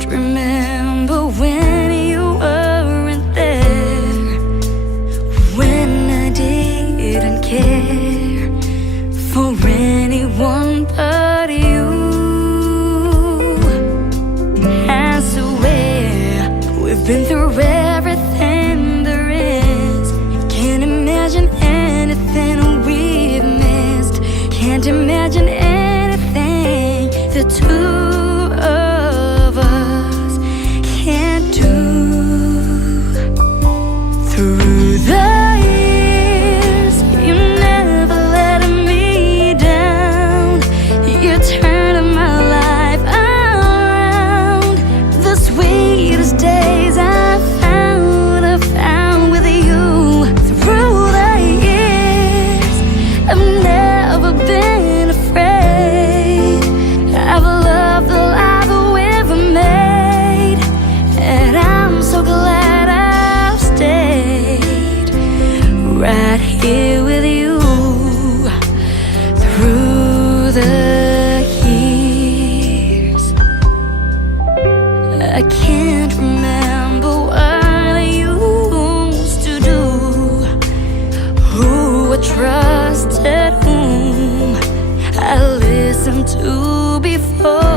can't remember when you weren't there, when I didn't care for anyone but you. I swear we've been through everything there is. Can't imagine anything we've missed. Can't imagine anything the two of us can't do. Through the years, you never let me down. You turned my life around. The sweetest days I found with you. Through the years, I've never been afraid. I've loved the life we've made, and I'm so glad I've stayed right here with you through the years. I can't remember what I used to do, who I trusted, whom I listened to before.